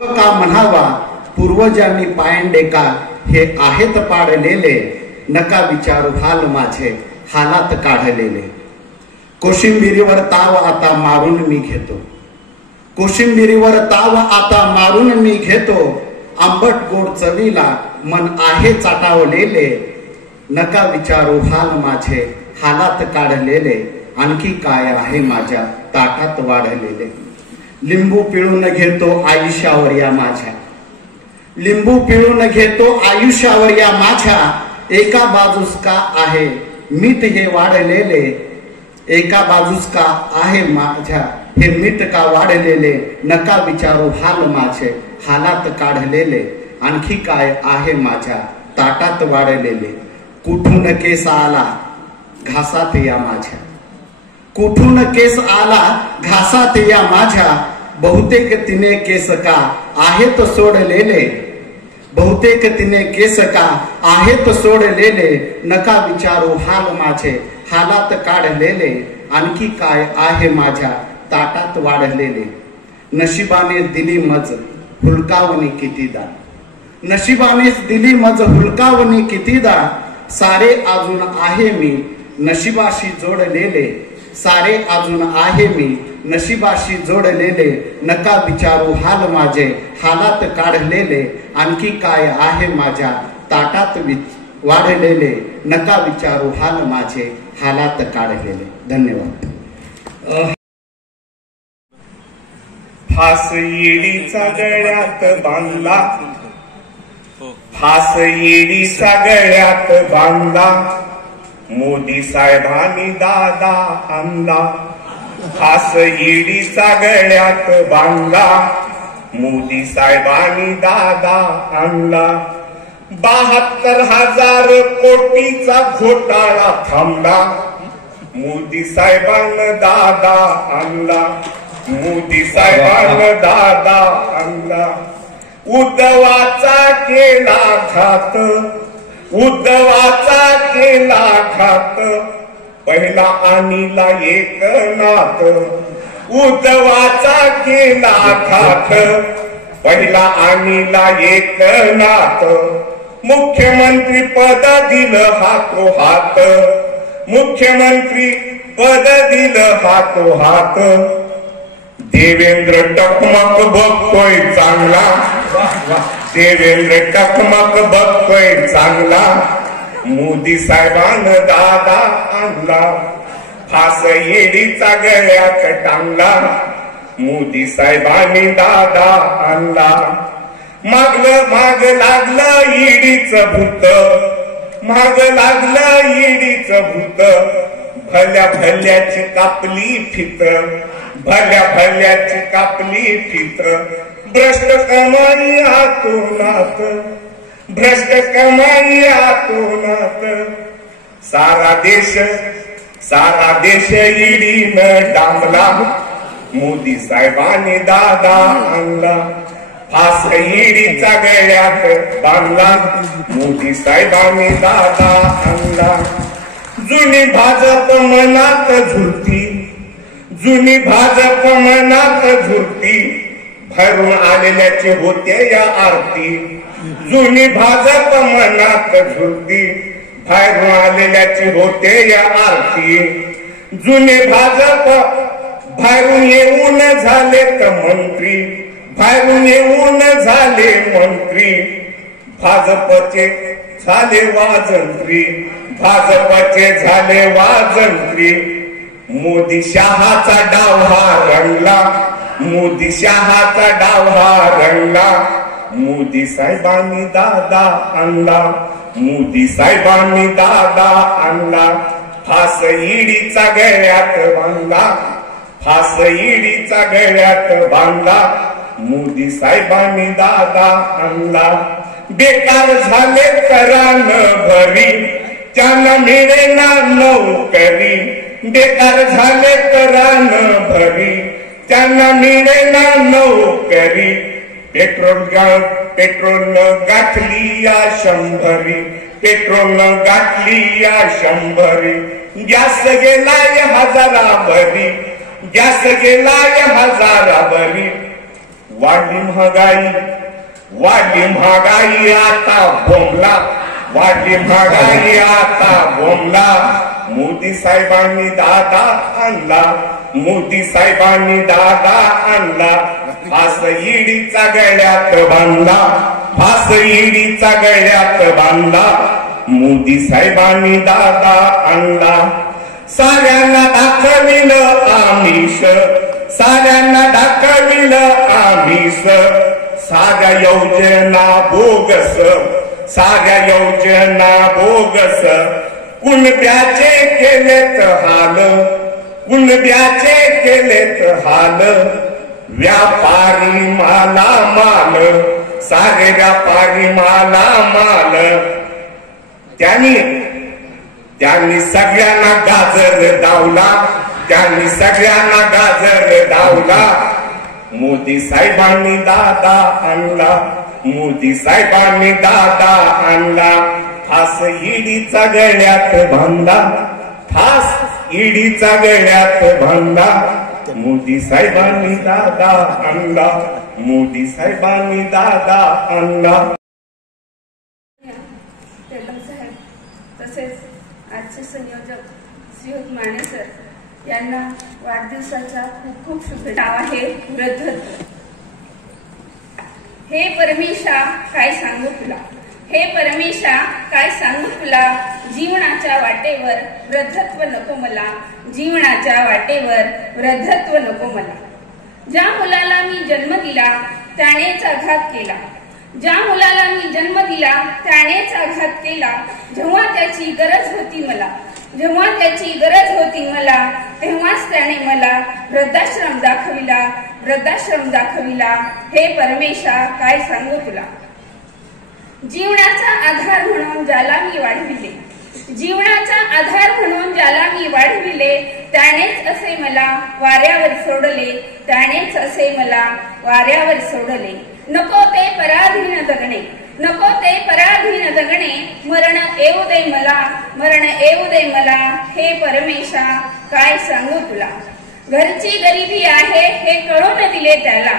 का म्हणावा पूर्वजांनी पायंडे का हे आहेत पाडलेले, नका विचारू हाल माझे हालात काढलेले. कोशिंबिरीवर ताव आता मारून मी घेतो, कोशिंबिरीवर ताव आता मारून मी घेतो. आंबट गोड चवीला मन आहे चाटावलेले, नका विचारू हाल माझे हालात काढलेले. आणखी काय आहे माझ्या ताटात वाढलेले. लिंबू पिळून घेतो आयुष्यावर या माझ्या, लिंबू पिळून घेतो आयुष्यावर या माझ्या. एका बाजूस का आहे मीठ हे वाढलेले, एका बाजूस का आहे माझ्या हे मीठ का वाढलेले. नका विचारू हाल माझे हालात काढलेले. आणखी काय आहे माझ्या ताटात वाढलेले. कुठून केस आला घासात या माझ्या, कुठून केस आला घासात या माझ्या. बहुतेक तिने केस का आहेत सोडलेले, बहुतेक तिने केस का आहेत सोडलेले. नका विचारू हाल माझे हालात काढलेले. आणखी काय आहे माझ्या ताटात वाढलेले. नशिबाने दिली मज हुलकावणी कितीदा, नशिबानेच दिली मज हुलकावणी कितीदा. सारे अजून आहे मी नशिबाशी जोडलेले, सारे अजून आहे मी नशिबाशी जोडलेले. नका विचारू हाल माझे हालात काढलेले. आणखी काय आहे माझ्या ताटात वाढलेले. नका विचारू हाल माझे हालात काढलेले. धन्यवाद. फास येडीचा गळ्यात बांधला, फास येडीचा गळ्यात बांधला. मोदी साहेबांनी दादा आणला, फास येडीचा गळ्यात बांधला. मोदी साहेबांनी दादा आणला. 72,000 कोटीचा घोटाळा थांबला. मोदी साहेबांना दादा आणला, मोदी साहेबांना दादा आणला. उद्धवाचा केला घात, उद्धवाचा केला घात. पहिला आणीला एकनाथ, उद्धवाचा केला घात. पहिला आणीला एकनाथ. मुख्यमंत्री पद दिलं हातोहात, मुख्यमंत्री पद दिलं हातोहात. देवेंद्र टकमक बघतोय चांगला, देवेंद्र टकमक बघतोय चांगला. मोदी साहेबांना दादा आणला, फास येडीचा गळ्यात टांगला. मोदी साहेबांनी दादा आणला. माग लागलं ईडीच भूत, माग लागलं ईडीच भूत. भल्या भल्याची कापली फित, भल्या भल्याची कापली फित. भ्रष्ट कमाई आतोनात, भ्रष्ट कमाई आतोनात. सारा देश ईडीनं डांबला. मोदी साहेबांनी दादा आणला, फास ईडीचा गळ्यात बांधला. मोदी साहेबांनी दादा आणला. जुनी भाजप मनात झुलती, जुनी भाजप मनात झुलती. भरून आलेल्याचे होते या आरती. जुनी भाजप मनात झुलती, बाहेरून आलेल्याचे होते या आरती. जुने भाजप बाहेरून येऊन झाले तर मंत्री, बाहेरून येऊन झाले मंत्री. भाजपचे झाले वाजंत्री, भाजपचे झाले वाजंत्री. मोदी शहाचा डाव हा रंगला, मोदी शहाचा डाव हा रंगला. मोदी साहेबांनी दादा आणला, मोदी साहेबांनी दादा आणला. फास ईडीचा गळ्यात बांधला, फास ईडीचा गळ्यात बांधला. मोदी साहेबांनी दादा आणला. बेकार झाले तरान भरी, त्यांना मिळेना नोकरी. बेकार झाले तरान भरी, त्यांना मिळेना नोकरी. पेट्रोलनं गाठली या 100, पेट्रोलनं गाठली या 100. गॅस गेलाय हजाराभरी, गॅस गेलाय हजाराभरी. वाढली महागाई आता बोंबला, वाढली महागाई आता बोंबला. मोदी साहेबांनी दादा आणला, मोदी साहेबांनी दादा आणला. फास ईडीचा गळ्यात बांधला, फास ईडीचा गळ्यात बांधला. मोदी साहेबांनी दादा आणला. साऱ्यांना दाखविलं आमिष, साऱ्यांना दाखविलं आमिष. साऱ्या योजना बोगस, साऱ्या योजना बोगस. कुणब्याचे केलेत हाल, कुणब्याचे केलेत हाल. व्यापारी माला माल, सारे व्यापारी माला माल. त्यांनी सगळ्यांना गाजर दावला, त्यांनी सगळ्यांना गाजर दावला. मोदी साहेबांनी दादा आणला, मोदी साहेबांनी दादा आणला. फास ईडीचा गळ्यात बांधला, फास ईडीचा गळ्यात बांधला. मोदी साहेबांनी दादा आणला, मोदी साहेबांनी दादा आणला. तसेच आजचे संयोजक श्रीयुत माने सर यांना वाढदिवसाच्या खूप खूप शुभेच्छा. आहे वृद्धत्व. हे परमेशा काय सांगू तुला, हे परमेशा काय सांगू तुला. जीवनाच्या वाटेवर वृद्धत्व नको मला, जीवनाच्या वाटेवर वृद्धत्व नको मला. ज्या मुलाला मी जन्म दिला त्यानेच आघात केला, ज्या मुलाला मी जन्म दिला त्यानेच आघात केला. जेव्हा त्याची गरज होती मला, जेव्हा त्याची गरज होती मला, तेव्हाच त्याने मला वृद्धाश्रम दाखविला, वृद्धाश्रम दाखविला. हे परमेशा काय सांगू तुला. जीवनाचा आधार म्हणून ज्याला मी वाढविले, जीवनाचा आधार म्हणून ज्याला मी वाढविले, त्यानेच असे मला वाऱ्यावर सोडले, त्यानेच असे मला वाऱ्यावर सोडले. नको ते पराधीन जगणे, नको ते पराधीन जगणे. मरण येऊ दे मला, मरण येऊ दे मला. हे परमेशा काय सांगू तुला. घरची गरिबी आहे हे कळून दिले त्याला,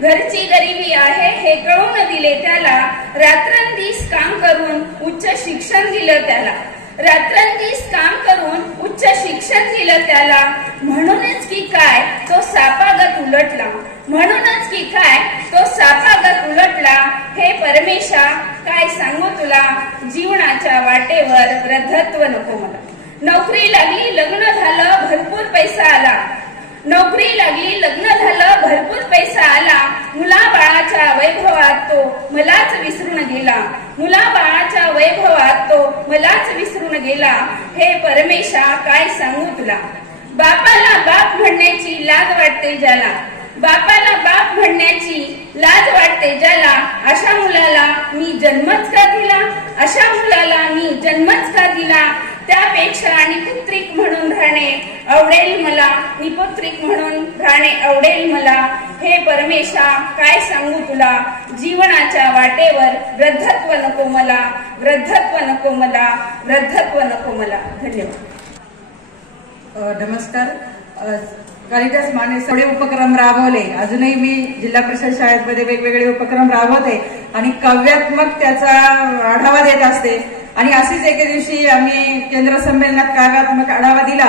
घरची गरिबी आहे हे कळून दिले त्याला. रात्रंदिवस काम करून उच्च शिक्षण दिलं त्याला, रात्रंदिवस काम करून उच्च शिक्षण दिलं त्याला. म्हणूनच की काय तो सापागत उलटला, म्हणूनच की काय तो सापागत उलटला. हे परमेशा काय सांगू तुला. जीवनाच्या वाटेवर वृद्धत्व नको मला. नोकरी लागली, लग्न झालं, भरपूर पैसा आला. नोकरी लागली, लग्न झालं, भरपूर पैसा आला. मुलाबाळाच्या वैभवात तो मलाच विसरून गेला, मुलाबाळाच्या वैभवात तो मलाच विसरून गेला. हे परमेशा काय सांगू तुला. बापाला बाप म्हणण्याची लाज वाटते ज्याला, बापाला बाप म्हणण्याची लाज वाटते ज्याला. अशा मुलाला मी जन्मच का दिला, अशा मुलाला मी जन्मच का दिला. त्यापेक्षा निपुत्रिक म्हणून राहणे आवडेल मला, निपुत्रिक म्हणून राहणे आवडेल मला. हे परमेशा काय सांगू तुला. जीवनाच्या वाटेवर वृद्धत्व नको मला, वृद्धत्व नको मला, वृद्धत्व नको मला. धन्यवाद. नमस्कार. कालिदास माने सगळे उपक्रम राबवले. अजूनही मी जिल्हा परिषद शाळेमध्ये वेगवेगळे उपक्रम राबवते आणि काव्यात्मक त्याचा आढावा देत असते. आणि अशीच एके दिवशी आम्ही केंद्र संमेलनात काव्यात्मक आढावा दिला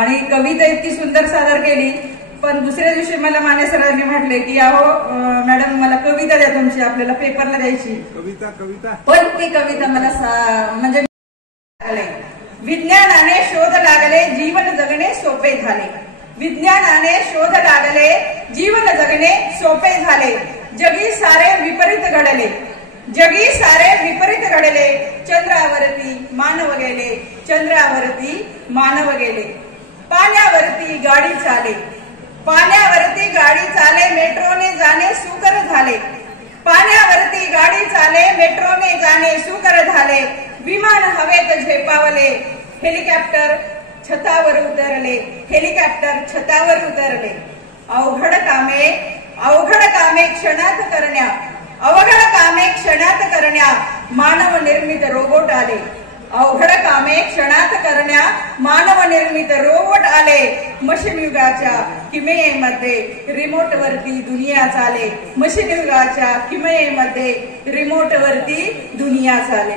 आणि कविता इतकी सुंदर सादर केली. पण दुसऱ्या दिवशी मला माने सरांनी म्हटले की अहो मॅडम मला कविता द्या तुमची, आपल्याला पेपरला द्यायची कविता. पण ती कविता मला म्हणजे विज्ञानाने शोध लागले, जीवन जगणे सोपे झाले. विज्ञानाने शोध लागले, जीवन जगणे सोपे झाले. जगी सारे विपरीत घडले, जगी सारे विपरीत घडले. चंद्रावरती मानव गेले, चंद्रावरती मानव गेले. पाण्यावरती गाडी चाले, पाण्यावरती गाडी चाले. मेट्रोने जाणे सुकर झाले, पाण्यावरती गाडी चाले. मेट्रोने जाणे सुकर झाले. विमान हवेत झेपावले, हेलिकॉप्टर छतावर उतरले, हेलिकॉप्टर छतावर उतरले. अवघड कामे, अवघड कामे क्षणात करण्या, अवघड कामे क्षणात करण्या. मानव निर्मित रोबोट आले, अवघड कामे क्षणात करण्या. मानव निर्मित रोबोट आले. मशीन युगाच्या किमयेमध्ये रिमोट वरती दुनिया चाले. मशीन युगाच्या किमयेमध्ये रिमोट वरती दुनिया चाले.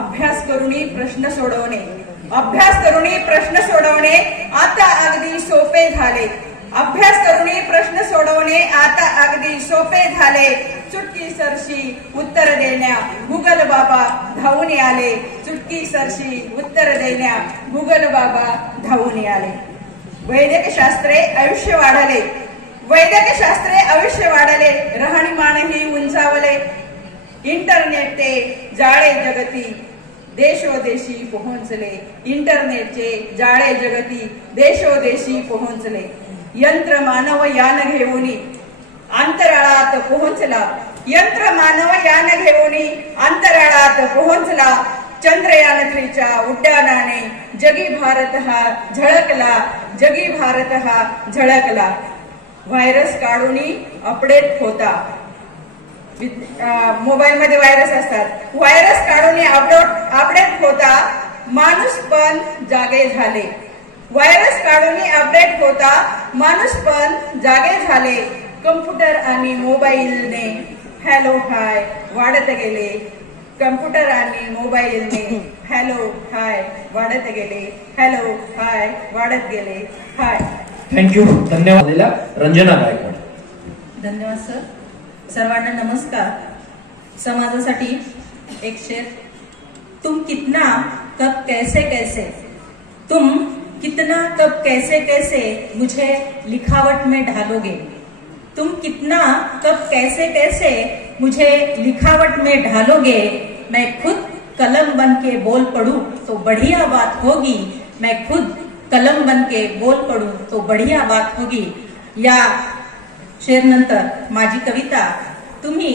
अभ्यास करूनी प्रश्न सोडवणे, अभ्यास करूनी प्रश्न सोडवणे आता अगदी सोपे झाले. अभ्यास करूनी प्रश्न सोडवणे आता अगदी सोपे झाले. चुटकी सरशी उत्तर देण्या गुगल बाबा धावून आले. चुटकी सरशी उत्तर देण्या गुगल बाबा धावून आले. वैद्यक शास्त्रे आयुष्य वाढले, वैद्यक शास्त्रे आयुष्य वाढले. राहणीमानही उंचावले. इंटरनेट ते जाळे जगती देशोदेशी पोहोचले. इंटरनेटचे जाळे जगती देशोदेशी पोहोचले. यंत्र मानव यान घेऊनी अंतराळात पोहोचला. यंत्र मानव यान घेऊनी अंतराळात पोहोचला. चंद्रयान 3च्या उड्डाणाने जगी भारत हा झळकला. जगी भारत हा झळकला. व्हायरस काढूनी अपडेट होता. मोबाईल मध्ये व्हायरस असतात. व्हायरस काढून अपडेट होता. माणूस पण जागे झाले. व्हायरस काढून अपडेट होता. माणूस पण जागे झाले. कम्प्युटर आणि मोबाईलने हॅलो हाय वाढत गेले. कम्प्युटर आणि मोबाईलने हॅलो हाय वाढत गेले. हॅलो हाय वाढत गेले. हाय. थँक्यू. धन्यवाद. रंजना गायकवाड. धन्यवाद सर. सर्वांना नमस्कार. समाजासाठी एक शेर. तुम कितना कब कैसे कैसे, तुम कितना कब कैसे कैसे मुझे लिखावट में ढालोगे. तुम कितना कब कैसे कैसे मुझे लिखावट में ढालोगे. मैं खुद कलम बन के बोल पड़ू तो बढ़िया बात होगी. मैं खुद कलम बन के बोल पड़ू तो बढ़िया बात होगी. या शेर नंतर माझी कविता. तुम्ही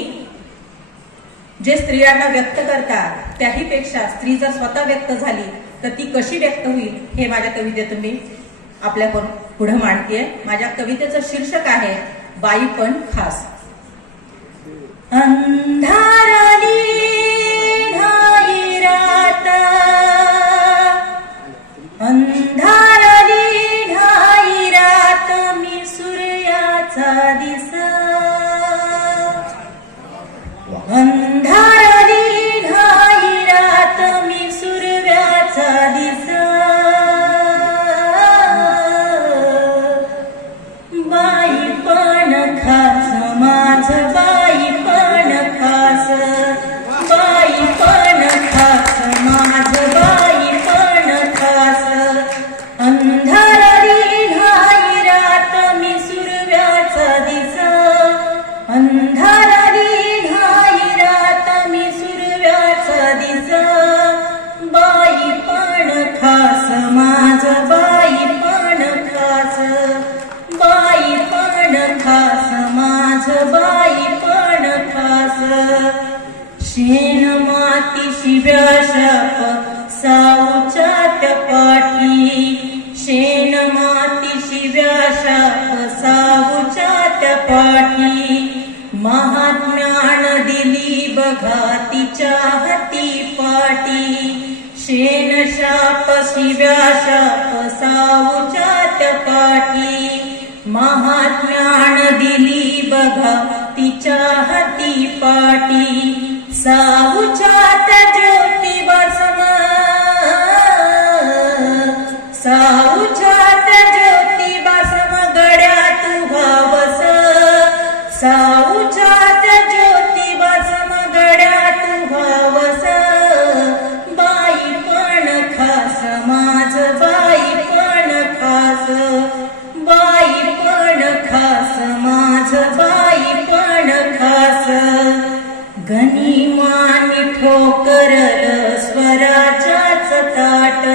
जे स्त्रियांना व्यक्त करता त्याही पेक्षा स्त्री जर स्वतः व्यक्त झाली तर ती कशी व्यक्त होईल हे माझ्या कवितेतून मी आपल्या पुढे मांडतेय. माझ्या कवितेचं शीर्षक आहे बाई पण खास. अंधाराली ढाई रात, अंधाराली ढाई रात मी सूर्याचा दिसा. अंधाराली ढाई रात मी सूर्याचा दिसा. बाई पण खास माझ, बाई पण खास, बाई पण खास माझ, बाई पण खास. अंधाराली ढाई रात मी सूर्याचा दिसा. अंधाराली बाई पण खास माझ, बाई पण खास, बाई पण खास माझ, बाई पण खास. शेण माती शिव्या शाप साऊच्या पाठी. शेण माती शिव्या शाप साऊच्या पाठी. महाज्ञान दिली बघा तिच्या हाती पाटी. शेण शाप शिव्या शाप साऊच्या पाठी. महाज्ञान दिली बघा तिच्या हाती पाटी. साऊच्यात ज्योतिबा सम, साऊच्यात ज्योतिबा सम गड्या तू व्हावस. साऊच्यात ज्योतिबा सम गड्या तू व्हावस. बाई पण खास माझ, बाई पण खास, बाई पण खास माझ, बाई पण खास. गनिमानी ठोकरल स्वराच्याच ताट.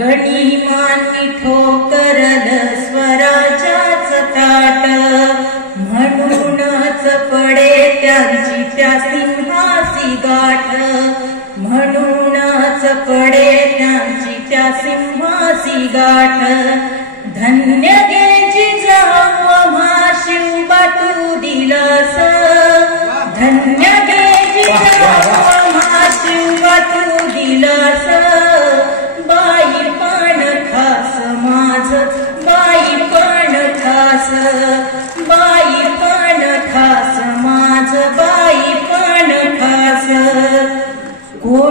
गनिमानी ठोकरल स्वराच्याच ताट. म्हणूनच पडे त्यांची त्या सिंहासी गाठ. म्हणूनच पडे त्यांची त्या सिंहासी गाठ. धन्य गे जिजाऊ महाशिवबा तू दिलास. धन्य गे जिजाऊ महाशिवबा तू दिलास. बाई पण खास माझ, बाई पण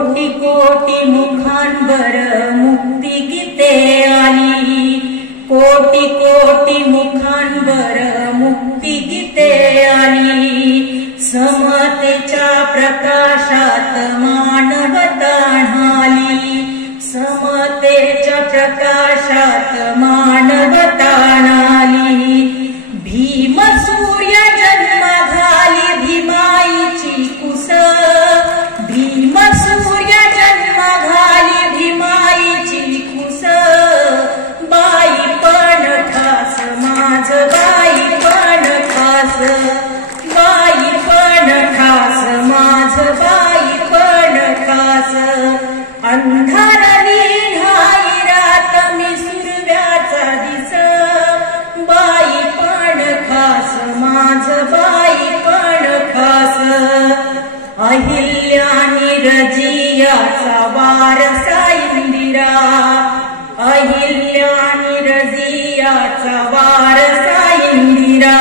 कोटी कोटी मुखांवर मुक्ती गीते आली, कोटी कोटी मुखांवर मुक्ती गीते आली, समतेच्या प्रकाशात मानवता न्हाली, समतेच्या प्रकाशात मानवता न्हाली, भीम सूर्य जन्म घाली भीमाईची कुस, भीम सूर्य जन्म घाली भीमाईची कुस, बाई पण खास माझ बाई पण खास, बाई पण खास माझ बाई पण खास, अंधारली न्हाई रात मी सुरव्याचा दिस, बाई पण खास माझ बाई पण खास, अहिल्यानी रजियाचा वारसा इंदिरा, अहिल्यानी रजियाचा वारसा इंदिरा,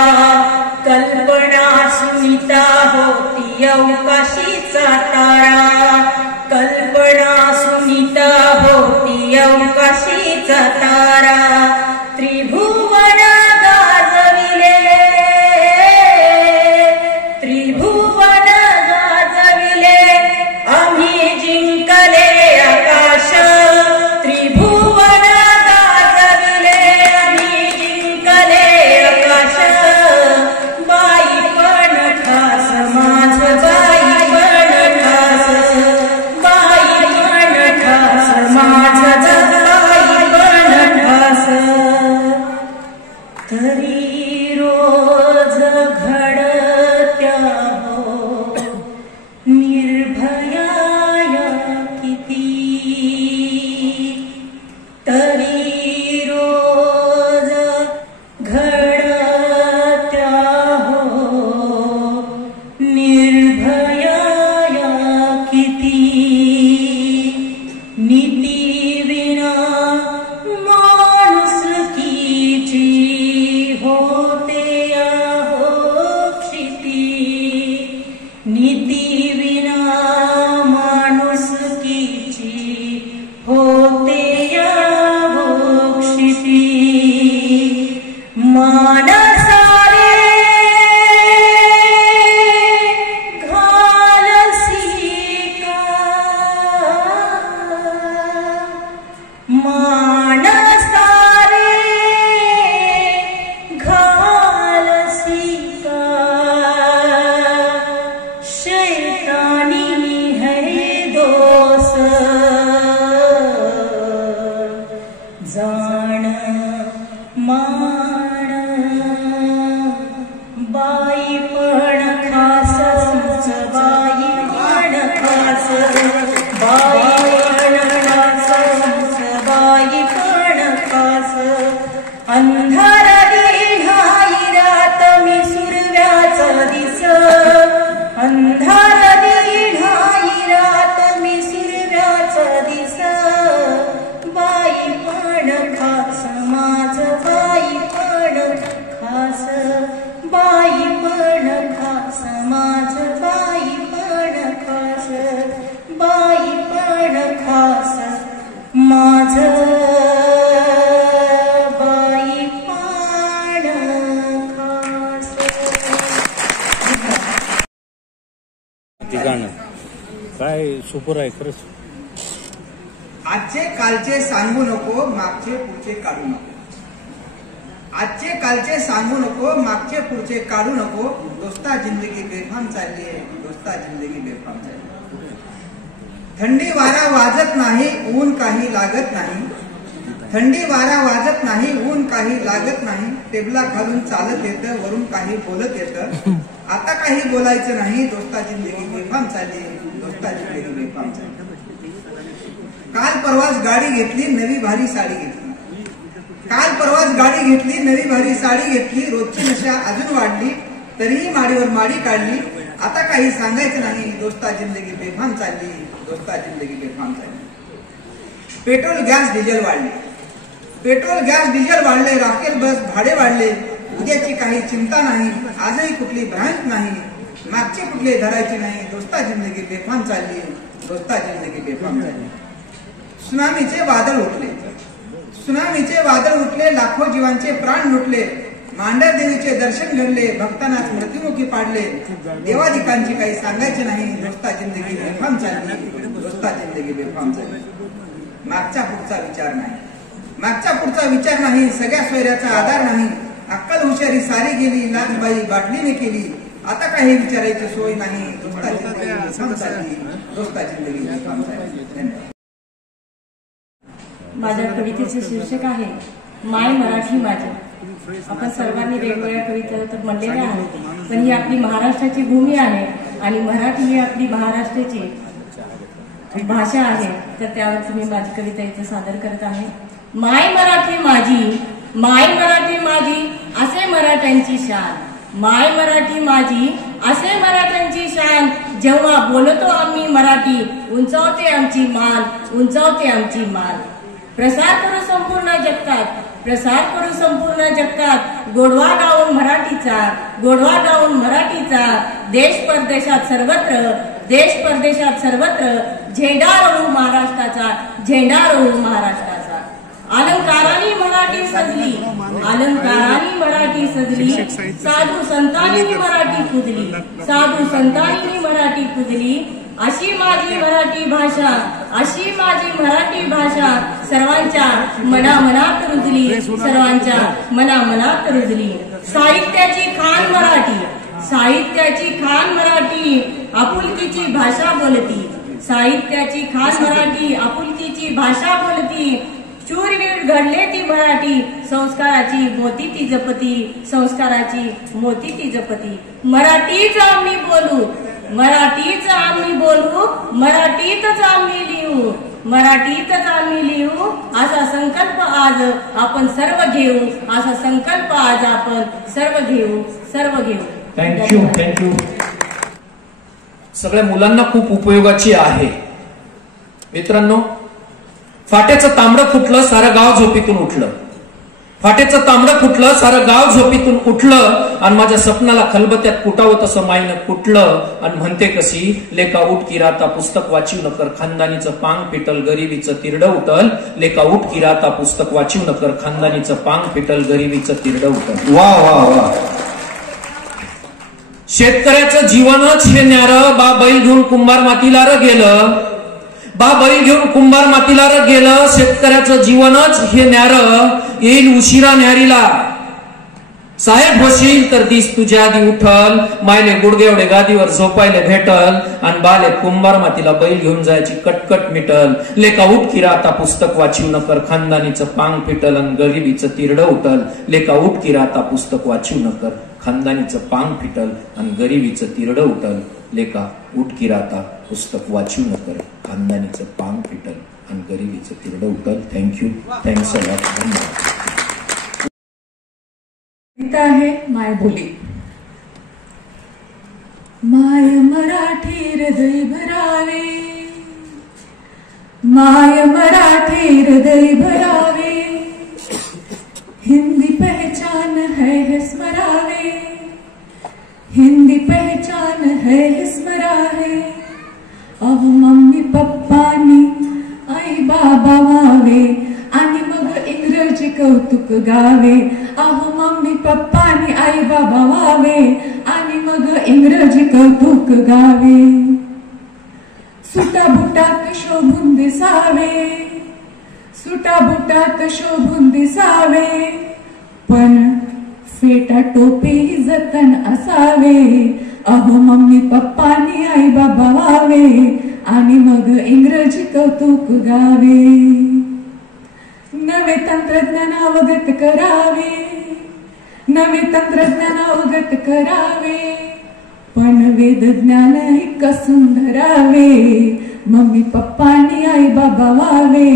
कल्पना सुनीता होती अवकाशीचा तारा, कल्पना सुनीता होती अवकाशीचा तारा, त्रिभुवन गाजविले, त्रिभुवन गाजविले आम्ही जिंकले आकाश, त्रिभुवन गाजविले आम्ही जिंकले आकाश, बाई पण खास माझ बाई पण खास, बाई पण खास माझ बाई पण खास, तरी रोज घडत्या हो निर्भया किती, तरी रोज घडत्या हो निर्भया किती, नीती विना माणुसकीची होते हो क्षिती, नीती विना माणुसकीची होते हो क्षिती, मानसारे घालसी का, मानसारे घालसी का, शैतानी है दोष, जाण मान बाई पण खास, बाई पण खास, बाई पण खास, बाई पण खास, अंधारली न्हाई रात मी सुरव्याचा दिस, अंधारली न्हाई रात मी सुरव्याचा दिस, बाई पण खास माझ बाई पण खास, बाई पण खास माझ बाई पण खास, बाई पण खास माझ बाई पण खास. गाणं काय सुपर आहे खरंच. आजचे कालचे सांगू नको, मागचे पुढचे काढू नको, आजचे कालचे सांगू नको, मागचे पुढचे काढू नको, दोस्ता जिंदगी बेफाम चालली आहे, दोस्ता जिंदगी बेफाम चालली. थंडी वारा वाजत नाही, ऊन काही लागत नाही, थंडी वारा वाजत नाही, ऊन काही लागत नाही, टेबला खालून चालत येतं, वरून काही बोलत येतं, आता काही बोलायचं नाही, दोस्ता जिंदगी बेफाम चालली, दोस्ता जिंदगी बेफाम चालली. काल परवाच गाडी घेतली, नवी भारी साडी घेतली, काल परवाच गाडी घेतली, नवी भारी साडी घेतली, रोजची नशा अजून वाढली, तरीही माडीवर माडी काढली, आता काही सांगायचं नाही, दोस्ता जिंदगी बेफाम चालली, दोस्ता जिंदगी बेफाम चालली. पेट्रोल गॅस डिझेल वाढले, पेट्रोल गॅस डिझेल वाढले, राफेल बस भाडे वाढले, उद्याची काही चिंता नाही, आजही कुठली भ्रांत नाही, मागचे कुठले धरायचे नाही, दोस्ता जिंदगी बेफाम चालली, दोस्ता जिंदगी बेफाम झाली. सुनामीचे वादळ उठले, सुनामीचे वादळ उठले, लाखो जीवांचे प्राण लुटले. मांडर देवीचे दर्शन घडले, भक्तांनाच मृत्युमुखी पाडले. देवादिकांची काही सांगायचे नाही, दोस्ता जिंदगी बेफाम झाली, दोस्ता जिंदगी बेफाम झाली. मागचा पुढचा विचार नाही, मागचा पुढचा विचार नाही, सगळ्या सोयऱ्याचा आधार नाही. अक्कल हुशारी सारी गेली, लाजबाई बाटलीने केली. आता काही विचारायची सोय नाही, दोस्ता जिंदगी बेफाम झाली, दोस्ता जिंदगी बेफाम झाली. धन्यवाद. माझ्या कवितेचे शीर्षक आहे माय मराठी माझी. आपण सर्वांनी वेगवेगळ्या कविता तर म्हणलेल्या आहेत, पण ही आपली महाराष्ट्राची भूमी आहे आणि मराठी ही आपली महाराष्ट्राची भाषा आहे. तर त्यावर मी माझी कविता इथे सादर करत आहे. माय मराठी माझी, माय मराठी माझी, असे मराठ्यांची शान. माय मराठी माझी, असे मराठ्यांची शान. जेव्हा बोलतो आम्ही मराठी, उंचावते आमची मान, उंचावते आमची मान. प्रसार करू संपूर्ण जगतात, प्रसार करू संपूर्ण जगतात. गोडवा गाऊन मराठीचा, गोडवा गाऊन मराठीचा. देश परदेशात सर्वत्र, देश परदेशात सर्वत्र. झेंडा रोवू महाराष्ट्राचा, झेंडा रोवू महाराष्ट्राचा. अलंकारांनी मराठी सजली, अलंकारांनी मराठी सजली. साधू संतांनी मराठी पुजली, साधू संतांनी मराठी पुजली. अशी माझी मराठी भाषा, अशी माझी मराठी भाषा. सर्वांच्या मनामनात रुजली, सर्वांच्या मनामनात रुजली. साहित्याची खान मराठी, साहित्याची खान मराठी. आपुलकीची भाषा बोलती, साहित्याची खान मराठी. आपुलकीची भाषा बोलती. शूरवीर घडले ती मराठी, संस्काराची मोती ती जपती, संस्काराची मोती ती जपती. मराठीच आम्ही बोलू, मराठीच आम्ही बोलू, मराठीतच आम्ही लिहू, मराठीतच आम्ही लिहू. असा संकल्प आज आपण सर्व घेऊ, असा संकल्प आज आपण सर्व घेऊ, सर्व घेऊ. Thank you, thank you. सगळ्या मुलांना खूप उपयोगाची आहे. मित्रांनो, फाट्याचं तांबडं फुटलं, सारं गाव झोपीतून उठलं. फाट्याचं तांबडं फुटलं, सारं गाव झोपीतून उठलं. आणि माझ्या स्वप्नाला खलबत्यात कुटावं तसं माईनं कुटलं. आणि म्हणते कशी, लेका उठ की राता पुस्तक वाचीव न कर, खानदानीचं पांग फिटल, गरिबीचं तिरडं उठल. लेका उठ की राता पुस्तक वाचीव न कर, खानदानीचं पांग फिटल, गरिबीचं तिरडं उठल. वा वा वा. शेतकऱ्याचं जीवनच हे न्यारं. बा बैल घेऊन कुंभार मातीला र गेलं, बा बैल घेऊन कुंभार मातीला र गेलं. शेतकऱ्याचं जीवनच हे न्यारं. येईल उशिरा न्यारीला, साहेब होशील तर दिस तुझ्या आधी उठल. मायले गुडगे एवढे गादीवर झोपायला भेटल. आणि बाले कुंभार मातीला बैल घेऊन जायची कटकट मिटल. लेका उठ की राता पुस्तक वाचीव न कर, खानदानीचं पांग फिटल आणि गरिबीचं तिरडं उठल. लेका उठ की राता पुस्तक वाचीव न कर, खानदानीचं पांग फिटल आणि गरिबीचं तिरडं उठल. लेका उठ की राता पुस्तक वाचीव न कर, खानदानीचं पांग फिटल आणि गरिबीचं तिरडं उठल. Thank you, thanks a lot. धन्यवाद. कविता आहे माय बोली. माय मराठी हृदय भरावे, माय मराठी हृदय भरावे. हिंदी पहचान है स्मरावे, हिंदी पहचान है स्मरावे. अहो मम्मी पप्पानी आई बाबा वावे, आणि मग इंग्रजी कौतुक गावे. अहो मम्मी पप्पानी आई बाबा वावे, आणि मग इंग्रजी कौतुक गावे. सुटा बुटात शोभून दिसावे, सुटा बुटात शोभून दिसावे. पण फेटा टोपी जतन असावे. अहो मम्मी पप्पानी आई बाबा वावे, आणि मग इंग्रजी कौतुक गावे. नवे तंत्रज्ञान अवगत करावे, नवे तंत्रज्ञान अवगत करावे. पण वेद ज्ञान ही कसून धरावे. मम्मी पप्पानी आई बाबा वावे,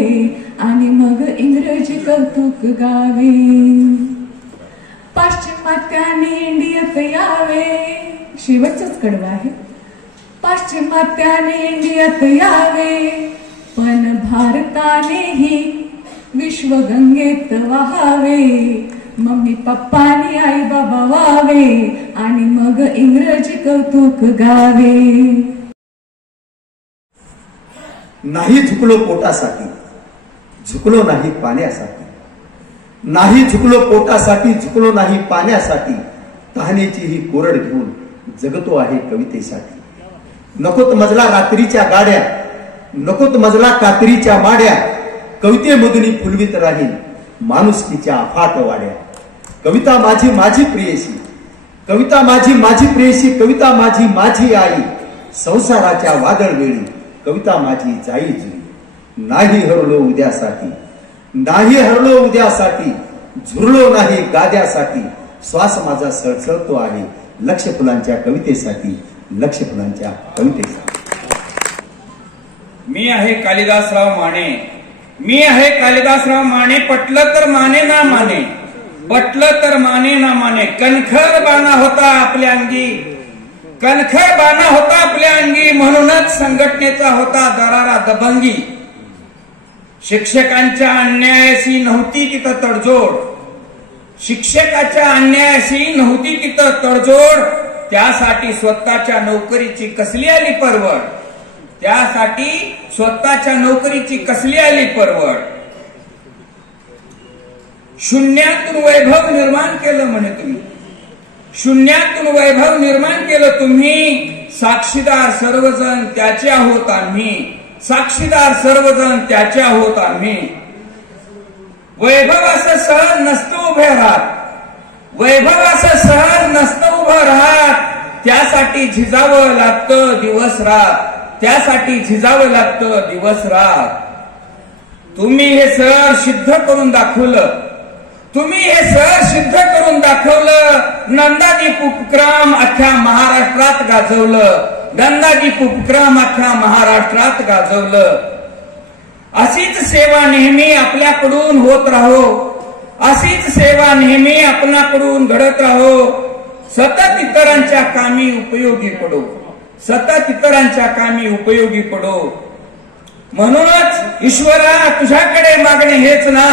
आणि मग इंग्रजी कौतुक गावे. पाश्चिमात्याने इंडियात यावे, शेवटच कडवं आहे. पाश्चिमात्याने इंडियात यावे, पण भारतानेही विश्वगंगेत वहावे. मम्मी पप्पानी आई बाबा वावे, आणि मग इंग्रजी कौतुक गावे. नाही झुकलो पोटासाठी, झुकलो नाही पाण्यासाठी, नाही झुकलो पोटासाठी, झुकलो नाही पाण्यासाठी, तहानेची ही कोरड घेऊन जगतो आहे कवितेसाठी. नकोत मजला रात्रीच्या गाड्या, नकोत मजला कात्रीच्या माड्या, कवितेमधून फुलवीत राहील माणुसकीच्या अफाट वाड्या. कविता माझी माझी प्रेयसी, कविता माझी माझी प्रेयसी, कविता माझी माझी आई, संसाराच्या वादळ वेळी कविता माझी जाई जुई. नाही हरलो उद्यासाठी, नाही हरलो उद्यासाठी, झुरलो नाही गाद्यासाठी, श्वास माझा सळसळतो आहे लक्ष फुलांच्या कवितेसाठी, लक्ष फुलांच्या कवितेसाठी. मी आहे कालिदासराव माने, मी आहे कालिदासराव माने, पटलं तर माने ना माने, पटलं तर माने ना माने. कणखर बाणा होता आपल्या अंगी, कणखर बाणा होता आपल्या अंगी, म्हणूनच संघटनेचा होता दरारा दबंगी. शिक्षकांच्या अन्यायाशी नव्हती तिथं तडजोड, शिक्षकाच्या अन्यायाशी नव्हती तिथं तडजोड. त्यासाठी स्वतःच्या नोकरीची कसली आली परवड, त्यासाठी स्वतःच्या नोकरीची कसली आली परवड. शून्यातून वैभव निर्माण केलं म्हणे तुम्ही, शून्यातून वैभव निर्माण केलं तुम्ही. साक्षीदार सर्वजण त्याचे आहोत आम्ही, साक्षीदार सर्वजण त्याचे आहोत आम्ही. वैभव असं सहज नसतं उभे राहत, वैभव असं सहज नसतं उभं राहत. त्यासाठी झिजावं लागतं दिवस रात, त्यासाठी झिजावं लागतं दिवस रात. तुम्ही हे सर सिद्ध करून दाखवलं, तुम्ही हे सर सिद्ध करून दाखवलं. नंदादीप उपक्रम अख्ख्या महाराष्ट्रात गाजवलं, नंदादीप उपक्रम अख्ख्या महाराष्ट्रात गाजवलं. अशीच सेवा नेहमी आपल्याकडून होत राहो, अशीच सेवा नेहमी आपणाकडून घडत राहो. सतत इतरांच्या कामी उपयोगी पडो, सतत इतरांच्या कामी उपयोगी पडो. म्हणूनच ईश्वरा तुझ्याकडे मागणे हेच ना,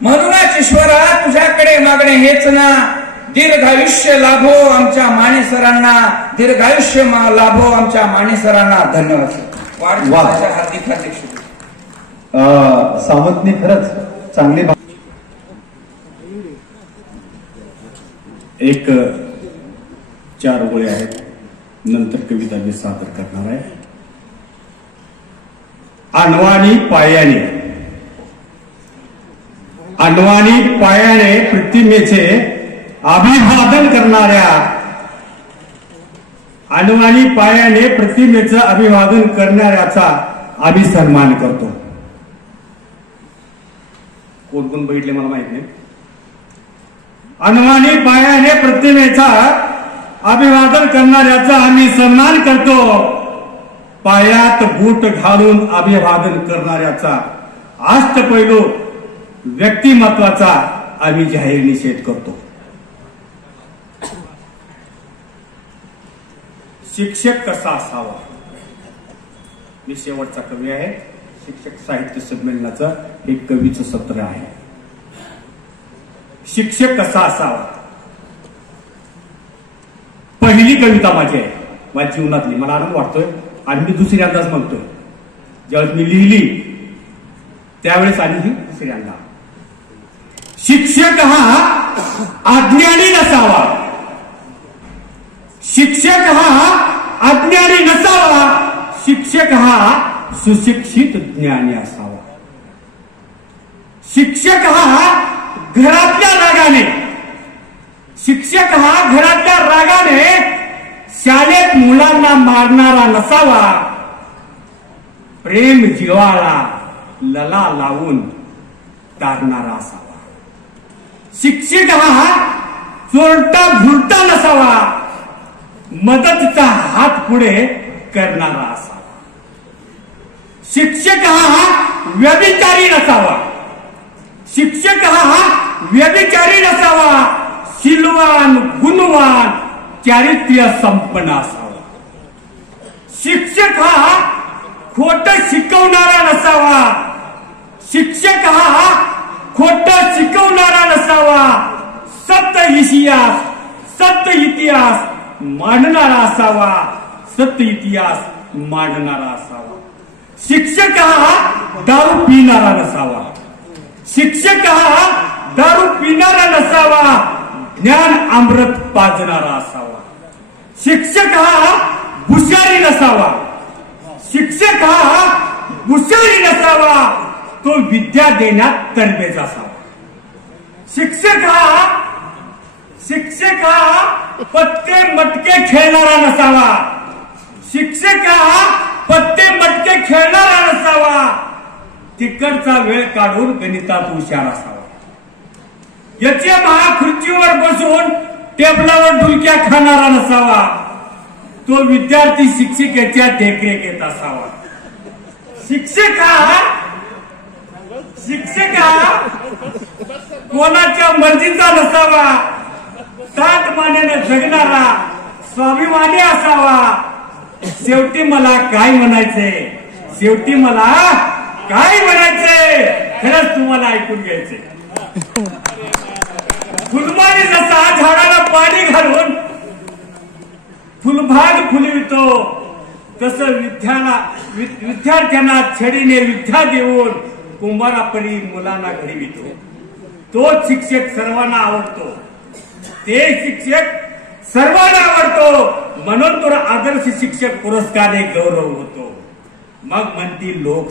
म्हणूनच ईश्वरा तुझ्याकडे मागणे हेच ना. दीर्घायुष्य लाभो आमच्या मानेसरांना, दीर्घायुष्य लाभो आमच्या मानेसरांना. धन्यवाद. वाढदिवसाच्या हार्दिक हार्दिक शुभेच्छा. सावंतने खरंच चांगली एक 4 ओळी आहेत, नंतर कविता मी सादर करणार आहे. अण्वानी पायाने, अण्वानी पायाने प्रतिमेचे अभिवादन करणाऱ्या, अण्वानी पायाने प्रतिमेचं अभिवादन करणाऱ्याचा आम्ही सन्मान करतो. कोण कोण बघितले मला माहित नाही. अण्वानी पायाने प्रतिमेचा अभिवादन करणाऱ्याचा आम्ही सन्मान करतो. पायात बूट घालून अभिवादन करणाऱ्याचा अष्टपैलू व्यक्तिमत्वाचा आम्ही जाहीर निषेध करतो. शिक्षक कसा असावा, मी शेवटचा कवी आहे. शिक्षक साहित्य संमेलनाचं हे कवीचं सत्र आहे. शिक्षक कसा असावा, पहिली कविता माझी आहे, माझ्या जीवनातली. मला आनंद वाटतोय आणि मी दुसऱ्यांदाच म्हणतोय. ज्यावेळेस मी लिहिली त्यावेळेस आणि ही दुसऱ्यांदा. शिक्षक हा अज्ञानी नसावा, शिक्षक हा अज्ञानी नसावा, शिक्षक हा सुशिक्षित ज्ञानी असावा. शिक्षक हा घरातल्या रागाने, शिक्षक हा घरातल्या रागाने शाळेत मुलांना मारणारा नसावा. प्रेम जिव्हाळा लला लावून तारणारा असावा. शिक्षक हा चोरटा भुरटा नसावा, मदतीचा हात पुढे करणारा असावा. शिक्षक हा व्यभिचारी नसावा, शिक्षक हा व्यभिचारी नसावा. शीलवान गुणवान चारित्र्य संपन्न असावा. शिक्षक हा खोट शिकवणारा नसावा, शिक्षक हा खोट शिकवणारा नसावा. सत्य इतिहास मांडणारा असावा, सत्य इतिहास मांडणारा असावा. शिक्षक हा दारू पिणारा नसावा. शिक्षक हा दारू पिणारा नसावा, ज्ञान अमृत पाजणारा असावा. शिक्षक हा हुशारी नसावा. शिक्षक हा हुशारी नसावा, तो विद्या देण्यात तरबेज असावा. शिक्षक हा पत्ते मटके खेळणारा नसावा. शिक्षक हा पत्ते मटके खेळणारा नसावा, तिकडचा वेळ काढून गणितात हुशार असावा. याच्या महाखुर्चीवर बसून टेबलावर डुलक्या खाणारा नसावा, तो विद्यार्थी शिक्षिकेच्या देखरेखीत असावा. शिक्षक हा कोणाच्या मर्जीचा नसावा, ताट मानेने जगणारा स्वाभिमानी असावा. शेवटी मला काय म्हणायचंय, शेवटी मला काय म्हणायचंय, खरंच तुम्हाला ऐकून घ्यायचंय. फुलमारी जसा झाडाला पाणी घालून फुलभाग फुलवितो, तसं विद्यार्थ्यांना छडीने विद्या देऊन कुंभारापरी मुलांना घडवितो. तोच शिक्षक सर्वांना आवडतो, ते शिक्षक सर्वांना आवडतो, म्हणून तो आदर्श शिक्षक पुरस्काराने गौरव होतो. मग म्हणतील लोक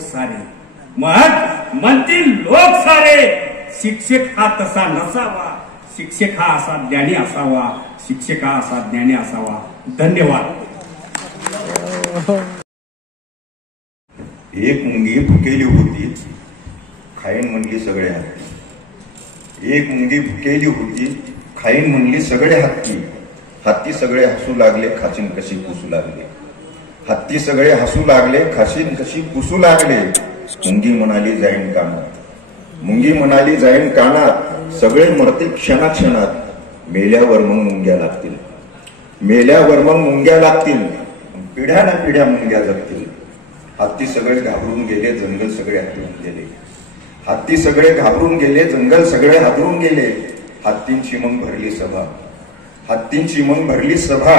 सारे, शिक्षक हा तसा नसावा. शिक्षक हा असा ज्ञानी असावा. शिक्षक हा असा ज्ञानी असावा. धन्यवाद. एक मुंगी भुकेली होती, खाईन म्हणली सगळे हत्ती. एक मुंगी भुकेली होती, खाईन म्हणली सगळे हत्ती. हत्ती सगळे हसू लागले, खाशीन कशी पुसू लागले. हत्ती सगळे हसू लागले, खाशीन कशी पुसू लागले. मुंगी म्हणाली जाईन कानात, मुंगी म्हणाली जाईन कानात. सगळे मरतील क्षणाक्षणात, मेल्यावर मग मुंग्या लागतील. मेल्यावर मग मुंग्या लागतील, पिढ्या ना पिढ्या मुंग्या जगतील. हत्ती सगळे घाबरून गेले, जंगल सगळे हादरून गेले. हत्ती सगळे घाबरून गेले, जंगल सगळे हादरून गेले. हत्तींची मग भरली सभा, हत्तींची मग भरली सभा.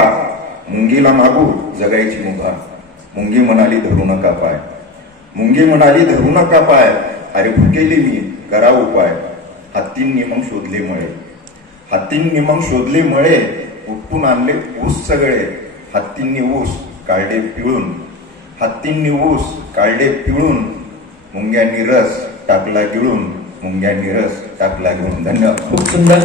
मुंगीला मागू जगायची मुभा. मुंगी म्हणाली धरू नका पाय, मुंगी म्हणाली धरू नका पाय. अरे भुकेली मी, करा उपाय. हत्तींनी मग शोधले मळे, हत्तींनी मग शोधले मळे. उपटून आणले ऊस सगळे. हत्तींनी ऊस काढले पिळून, हत्तींनी ऊस काढले पिळून. मुंग्यांनी रस टाकला गिळून, मुंग्यांनी रस टाकला घेऊन. धन्यवाद. खूप सुंदर.